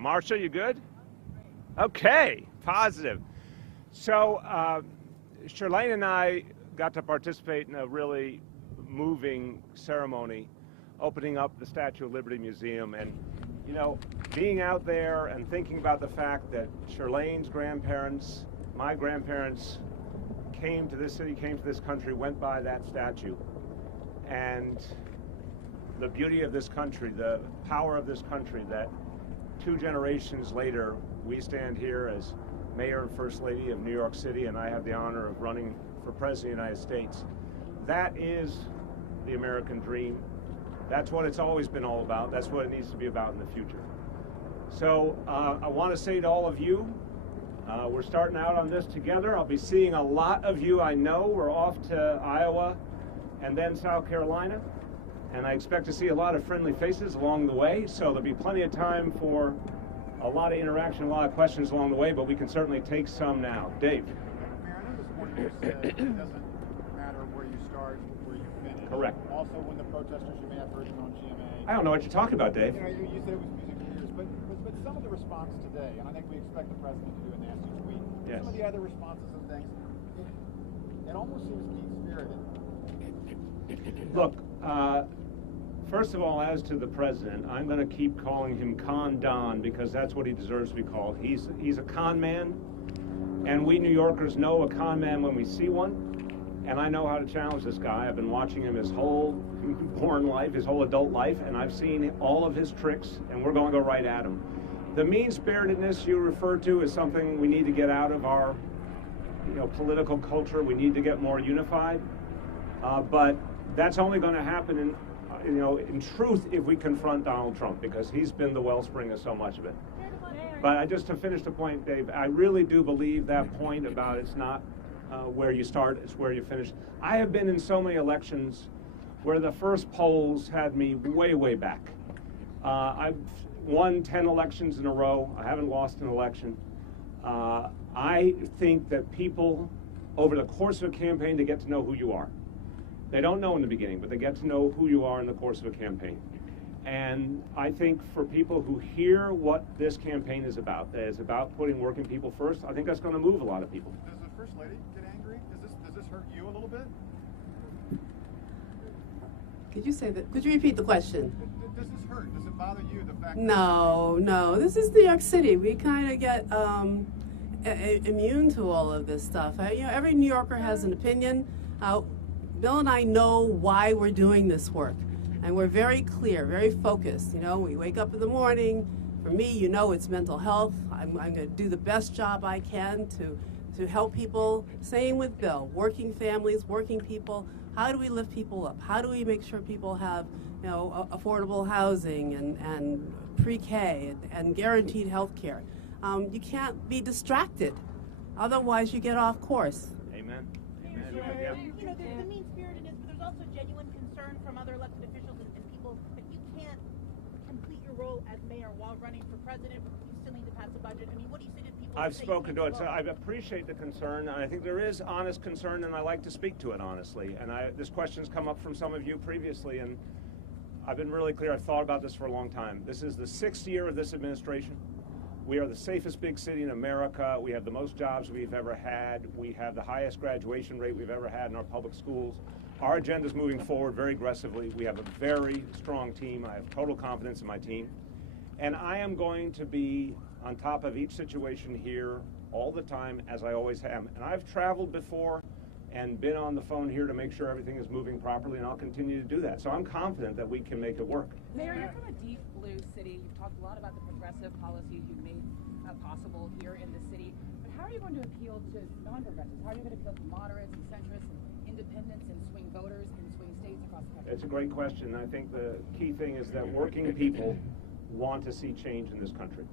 Marcia, you good? Okay, positive. So Chirlane and I got to participate in a really moving ceremony opening up the Statue of Liberty Museum, and you know, being out there and thinking about the fact that Chirlane's grandparents, my grandparents, came to this city, came to this country, went by that statue, and the beauty of this country, the power of this country, that 2 generations later we stand here as Mayor and First Lady of New York City, and I have the honor of running for President of the United States. That is the American dream. That's what it's always been all about. That's what it needs to be about in the future. So I want to say to all of you, we're starting out on this together. I'll be seeing a lot of you I know. We're off to Iowa and then South Carolina, and I expect to see a lot of friendly faces along the way, so there'll be plenty of time for a lot of interaction, a lot of questions along the way, but we can certainly take some now. Dave. Mayor, I know this morning you said it doesn't matter where you start, where you finish. Correct. Also, when the protesters, you may have heard on GMA. I don't know what you're talking about, Dave. You know, you said it was music to ears, but some of the response today, and I think we expect the president to do a nasty tweet. Yes. Some of the other responses and things, it almost seems mean-spirited. Look, first of all, as to the president, I'm going to keep calling him Con Don because that's what he deserves to be called. He's a con man, and we New Yorkers know a con man when we see one, and I know how to challenge this guy. I've been watching him his whole born life, his whole adult life, and I've seen all of his tricks, and we're going to go right at him. The mean-spiritedness you refer to is something we need to get out of our, political culture. We need to get more unified, but that's only going to happen in truth if we confront Donald Trump, because he's been the wellspring of so much of it. But just to finish the point, Dave, I really do believe that point about it's not where you start, it's where you finish. I have been in so many elections where the first polls had me way, way back. I've won 10 elections in a row. I haven't lost an election. I think that people, over the course of a campaign, they get to know who you are. They don't know in the beginning, but they get to know who you are in the course of a campaign. And I think for people who hear what this campaign is about, that it's about putting working people first, I think that's going to move a lot of people. Does the First Lady get angry? Does this hurt you a little bit? Could you say that? Could you repeat the question? Does this hurt? Does it bother you, the fact No. This is New York City. We kind of get immune to all of this stuff. Every New Yorker has an opinion. Bill and I know why we're doing this work, and we're very clear, very focused. We wake up in the morning. For me, it's mental health. I'm going to do the best job I can to help people. Same with Bill. Working families, working people. How do we lift people up? How do we make sure people have, affordable housing and pre-K and guaranteed health care? You can't be distracted. Otherwise, you get off course. Amen. The mean-spiritedness, but there's also genuine concern from other elected officials and people that you can't complete your role as mayor while running for president. You still need to pass a budget. I mean, what do you say to people? I've spoken to it, so I appreciate the concern, and I think there is honest concern, and I like to speak to it honestly. And this question's come up from some of you previously, and I've been really clear. I've thought about this for a long time. This is the 6th year of this administration. We are the safest big city in America. We have the most jobs we've ever had. We have the highest graduation rate we've ever had in our public schools. Our agenda is moving forward very aggressively. We have a very strong team. I have total confidence in my team. And I am going to be on top of each situation here all the time, as I always have. And I've traveled before and been on the phone here to make sure everything is moving properly, and I'll continue to do that. So I'm confident that we can make it work. Mayor, you're from a deep blue city. You've talked a lot about the progressive policies you've made possible here in the city. But how are you going to appeal to non-progressives? How are you going to appeal to moderates and centrists and independents and swing voters in swing states across the country? It's a great question. I think the key thing is that working people want to see change in this country.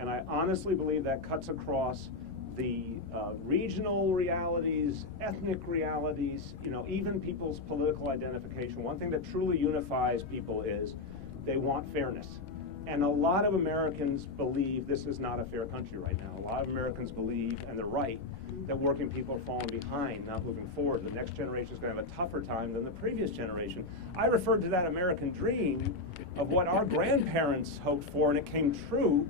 And I honestly believe that cuts across the regional realities, ethnic realities, even people's political identification. One thing that truly unifies people is they want fairness. And a lot of Americans believe this is not a fair country right now. A lot of Americans believe, and they're right, that working people are falling behind, not moving forward. The next generation is going to have a tougher time than the previous generation. I referred to that American dream of what our grandparents hoped for, and it came true.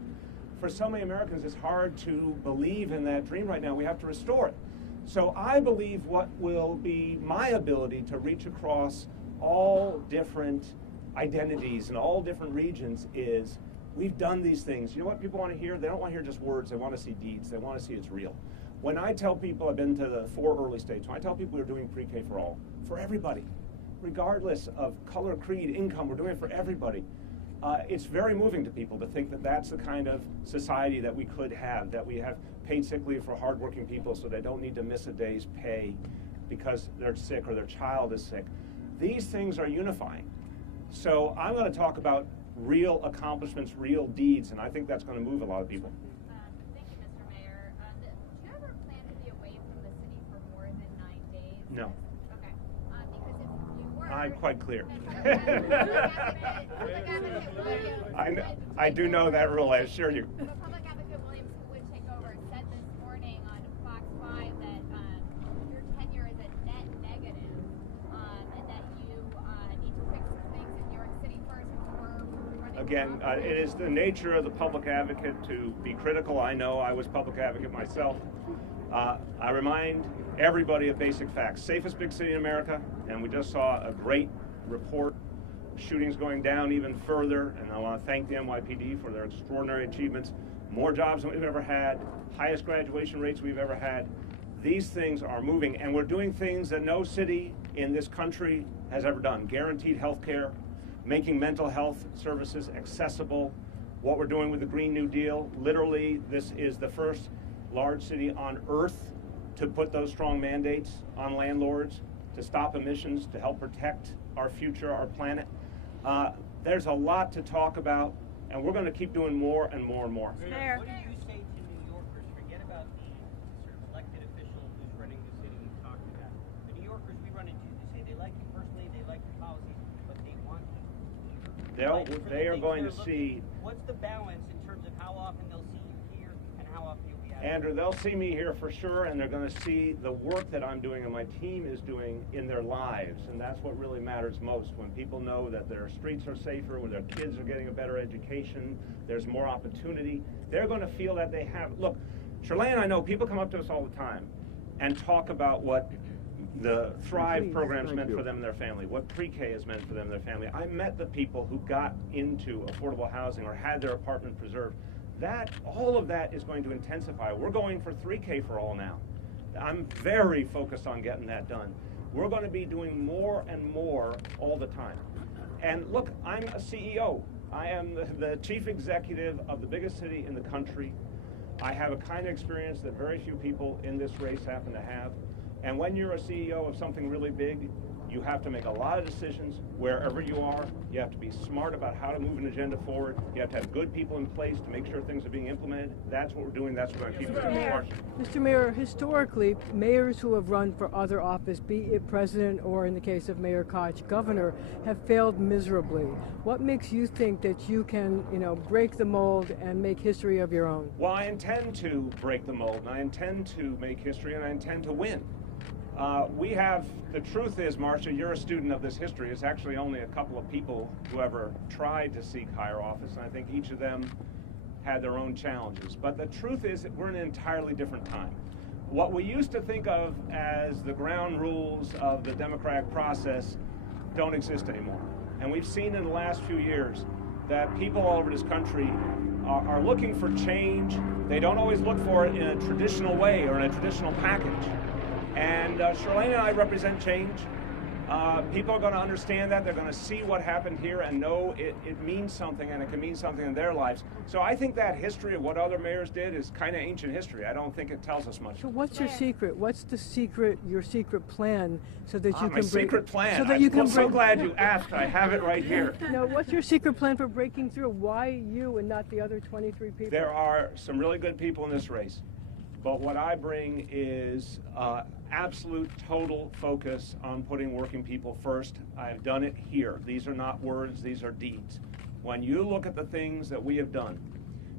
for so many Americans, it's hard to believe in that dream right now. We have to restore it. So I believe what will be my ability to reach across all different identities and all different regions is we've done these things. You know what people want to hear? They don't want to hear just words. They want to see deeds. They want to see it's real. When I tell people, I've been to the 4 early states, when I tell people we're doing pre-K for all, for everybody, regardless of color, creed, income, we're doing it for everybody. It's very moving to people to think that that's the kind of society that we could have, that we have paid sick leave for hardworking people so they don't need to miss a day's pay because they're sick or their child is sick. These things are unifying. So I'm going to talk about real accomplishments, real deeds, and I think that's going to move a lot of people. Thank you, Mr. Mayor. Do you ever plan to be away from the city for more than 9 days? No. Okay. Because if you were... I'm quite clear. Public Advocate Williams... I do know that rule, I assure you. But Public Advocate Williams, who would take over, said this morning on Fox 5 that your tenure is a net negative, and that you need to fix some things in New York City first before running... Again, it is the nature of the public advocate to be critical. I know I was public advocate myself. I remind everybody of basic facts. Safest big city in America, and we just saw a great report. Shootings going down even further, and I want to thank the NYPD for their extraordinary achievements. More jobs than we've ever had, highest graduation rates we've ever had. These things are moving, and we're doing things that no city in this country has ever done. Guaranteed health care, making mental health services accessible, what we're doing with the Green New Deal. Literally, this is the first large city on earth to put those strong mandates on landlords to stop emissions, to help protect our future, our planet. There's a lot to talk about, and we're going to keep doing more and more and more. Mayor, what do you say to New Yorkers? Forget about the sort of elected official who's running the city you talked about. The New Yorkers we run into, they say they like you personally, they like your policies, but they want you. They are going to see... What's the balance in terms of how often they'll see you here and how often you'll be out? Andrew, they'll see me here for sure, and they're going to see the work that I'm doing and my team is doing in their lives, and that's what really matters most. When people know that their streets are safer, when their kids are getting a better education, there's more opportunity, they're going to feel that they have... Look, Chirlane, I know people come up to us all the time and talk about what the Thrive program's meant for them and their family, what pre-K has meant for them and their family. I met the people who got into affordable housing or had their apartment preserved. All of that is going to intensify. We're going for 3K for all now. I'm very focused on getting that done. We're going to be doing more and more all the time. And look, I'm a CEO. I am the chief executive of the biggest city in the country. I have a kind of experience that very few people in this race happen to have. And when you're a CEO of something really big, you have to make a lot of decisions wherever you are. You have to be smart about how to move an agenda forward. You have to have good people in place to make sure things are being implemented. That's what we're doing. That's what I'm keeping doing. Mr. Mayor, historically, mayors who have run for other office, be it president or in the case of Mayor Koch, governor, have failed miserably. What makes you think that you can, break the mold and make history of your own? Well, I intend to break the mold, and I intend to make history, and I intend to win. The truth is, Marcia, you're a student of this history. It's actually only a couple of people who ever tried to seek higher office, and I think each of them had their own challenges. But the truth is that we're in an entirely different time. What we used to think of as the ground rules of the democratic process don't exist anymore. And we've seen in the last few years that people all over this country are looking for change. They don't always look for it in a traditional way or in a traditional package. And Chirlane and I represent change. People are going to understand that. They're going to see what happened here and know it means something, and it can mean something in their lives. So I think that history of what other mayors did is kind of ancient history. I don't think it tells us much. So what's your secret? What's your secret plan so that you can break... My secret plan? So that you can I'm so glad you asked. I have it right here. No, what's your secret plan for breaking through? Why you and not the other 23 people? There are some really good people in this race. But what I bring is absolute, total focus on putting working people first. I've done it here. These are not words, these are deeds. When you look at the things that we have done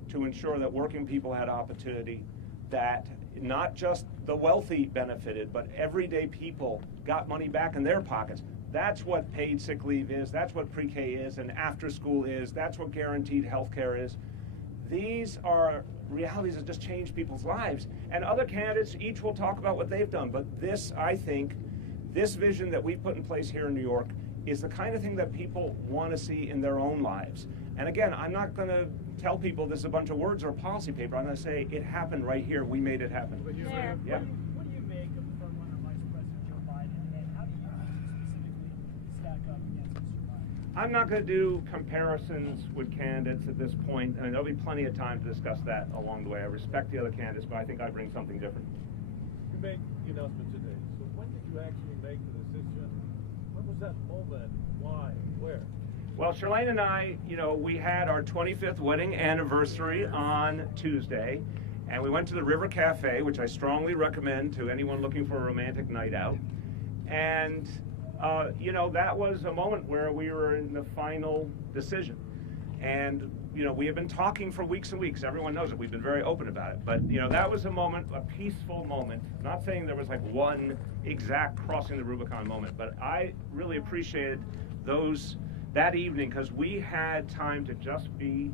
to ensure that working people had opportunity, that not just the wealthy benefited, but everyday people got money back in their pockets. That's what paid sick leave is, that's what pre-K is, and after school is, that's what guaranteed health care is. These are realities that just change people's lives. And other candidates each will talk about what they've done. But this, I think, this vision that we put in place here in New York is the kind of thing that people want to see in their own lives. And again, I'm not going to tell people this is a bunch of words or a policy paper. I'm going to say it happened right here. We made it happen. Mayor, Yeah. What do you make of frontrunner Vice President Joe Biden, and how do you specifically stack up against Mr. Biden? I'm not going to do comparisons with candidates at this point. I mean, there'll be plenty of time to discuss that along the way. I respect the other candidates, but I think I bring something different. You made the announcement today. So when did you actually make the decision? When was that moment? Why? Where? Well, Chirlane and I, we had our 25th wedding anniversary on Tuesday, and we went to the River Cafe, which I strongly recommend to anyone looking for a romantic night out. And, that was a moment where we were in the final decision. And, we have been talking for weeks and weeks. Everyone knows it. We've been very open about it. But, that was a moment, a peaceful moment. Not saying there was like one exact crossing the Rubicon moment, but I really appreciated that evening, because we had time to just be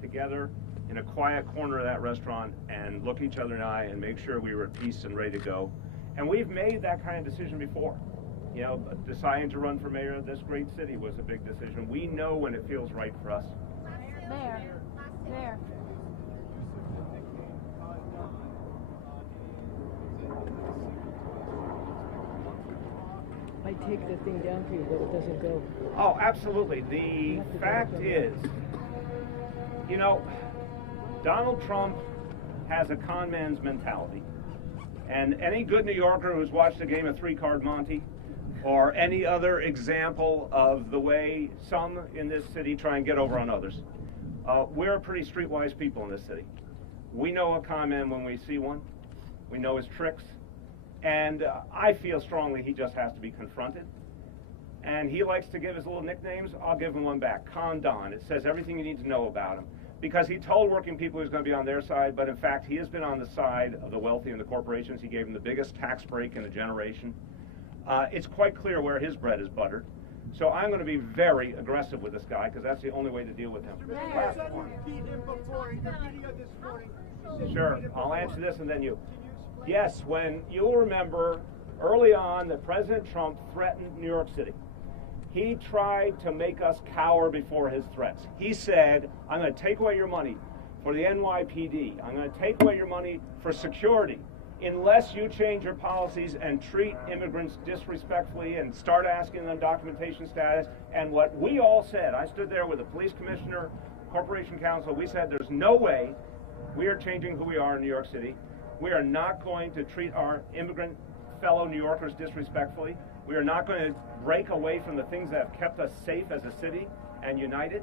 together in a quiet corner of that restaurant and look each other in the eye and make sure we were at peace and ready to go. And we've made that kind of decision before. Deciding to run for mayor of this great city was a big decision. We know when it feels right for us. Mayor. I take the thing down for you, but it doesn't go. Oh, absolutely. The fact is, Donald Trump has a con man's mentality. And any good New Yorker who's watched a game of three-card Monte, or any other example of the way some in this city try and get over on others, we're pretty streetwise people in this city. We know a con man when we see one. We know his tricks. And I feel strongly he just has to be confronted. And he likes to give his little nicknames. I'll give him one back. Con Don. It says everything you need to know about him. Because he told working people he was going to be on their side, but in fact he has been on the side of the wealthy and the corporations. He gave them the biggest tax break in a generation. It's quite clear where his bread is buttered. So I'm going to be very aggressive with this guy, because that's the only way to deal with him. Sure, I'll answer this and then you. Yes, when you'll remember early on that President Trump threatened New York City. He tried to make us cower before his threats. He said, I'm going to take away your money for the NYPD. I'm going to take away your money for security unless you change your policies and treat immigrants disrespectfully and start asking them documentation status. And what we all said, I stood there with the police commissioner, corporation counsel, we said there's no way we are changing who we are in New York City. We are not going to treat our immigrant fellow New Yorkers disrespectfully. We are not going to break away from the things that have kept us safe as a city and united.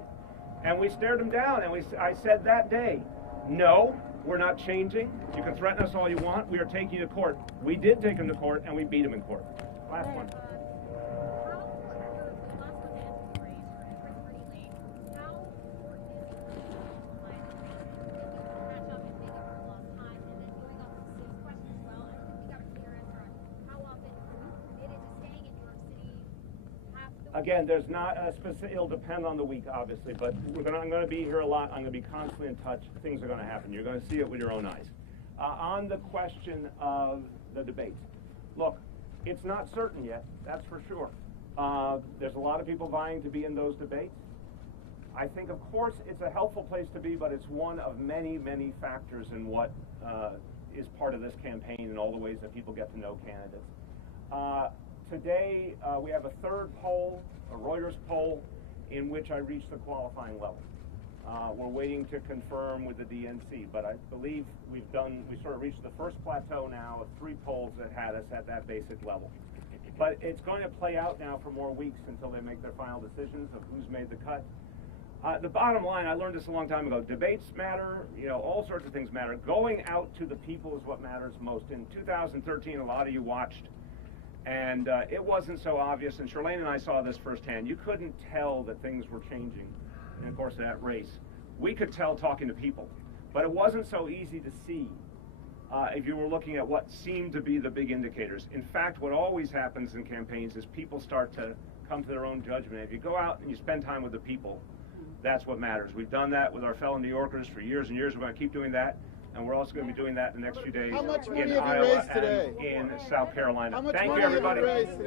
And we stared him down, and I said that day, no, we're not changing. You can threaten us all you want. We are taking you to court. We did take him to court, and we beat him in court. Last one. Again, there's not a specific, it'll depend on the week, obviously, but I'm going to be here a lot. I'm going to be constantly in touch. Things are going to happen. You're going to see it with your own eyes. On the question of the debates, look, it's not certain yet, that's for sure. There's a lot of people vying to be in those debates. I think, of course, it's a helpful place to be, but it's one of many, many factors in what is part of this campaign and all the ways that people get to know candidates. Today, we have a third poll, a Reuters poll, in which I reached the qualifying level. We're waiting to confirm with the DNC, but I believe we sort of reached the first plateau now of 3 polls that had us at that basic level. But it's going to play out now for more weeks until they make their final decisions of who's made the cut. The bottom line, I learned this a long time ago, debates matter, all sorts of things matter. Going out to the people is what matters most. In 2013, a lot of you watched, and it wasn't so obvious, and Chirlane and I saw this firsthand. You couldn't tell that things were changing in the course of that race. We could tell talking to people, but it wasn't so easy to see if you were looking at what seemed to be the big indicators. In fact, what always happens in campaigns is people start to come to their own judgment. If you go out and you spend time with the people, That's what matters. We've done that with our fellow New Yorkers for years and years. We're going to keep doing that, and we're also going to be doing that in the next few days How much money in have you Iowa raised today? and in South Carolina. How much Thank money you, have you everybody. raised today?